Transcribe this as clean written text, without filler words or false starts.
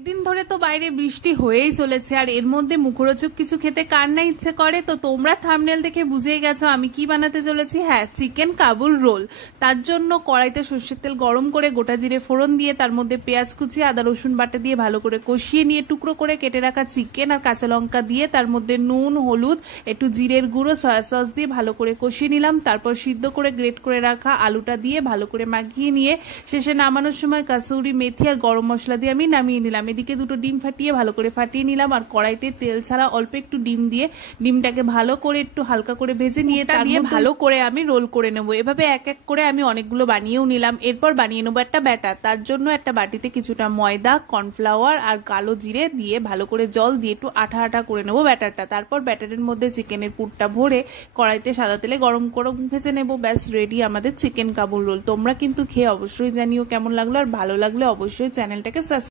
কয়েকদিন ধরে তো বাইরে বৃষ্টি হয়েই চলেছে, আর এর মধ্যে মুখরোচক কিছু খেতে কার না ইচ্ছে করে। তো তোমরা থাম্বনেল দেখে বুঝেই গেছো আমি কি বানাতে চলেছি। হ্যাঁ, চিকেন কাবুল রোল। তার জন্য কড়াইতে সর্ষের তেল গরম করে গোটা জিরে ফোড়ন দিয়ে তার মধ্যে পেঁয়াজ কুচি আদা রসুন বাটা দিয়ে ভালো করে কষিয়ে নিয়ে টুকরো করে কেটে রাখা চিকেন আর কাঁচা লঙ্কা দিয়ে তার মধ্যে নুন হলুদ একটু জিরের গুঁড়ো সয়া সস দিয়ে ভালো করে কষিয়ে নিলাম। তারপর সিদ্ধ করে গ্রেট করে রাখা আলুটা দিয়ে ভালো করে মাখিয়ে নিয়ে শেষে নামানোর সময় কাসুরি মেথি আর গরম মশলা দিয়ে আমি নামিয়ে নিলাম। এদিকে দুটো ডিম ফাটিয়ে ভালো করে ফাটিয়ে নিলাম, আর কড়াইতে তেল ছাড়া অল্প একটু ডিম দিয়ে ডিমটাকে ভালো করে একটু হালকা করে ভেজে নিয়ে তার দিয়ে ভালো করে আমি রোল করে নেবো। এভাবে এক এক করে আমি অনেকগুলো বানিয়েও নিলাম। এরপর বানিয়ে নেবো একটা ব্যাটার। তার জন্য একটা বাটিতে কিছুটা ময়দা, কর্নফ্লাওয়ার আর কালো জিরে দিয়ে ভালো করে জল দিয়ে একটু আঠা আঠা করে নেবো ব্যাটারটা। তারপর ব্যাটারের মধ্যে চিকেনের পুরটা ভরে কড়াইতে সাদা তেলে গরম করে ভেজে নেবো। ব্যাস রেডি আমাদের চিকেন কাবুল রোল। তোমরা কিন্তু খেয়ে অবশ্যই জানিও কেমন লাগলো, আর ভালো লাগলে অবশ্যই চ্যানেলটাকে সাবস্ক্রাইব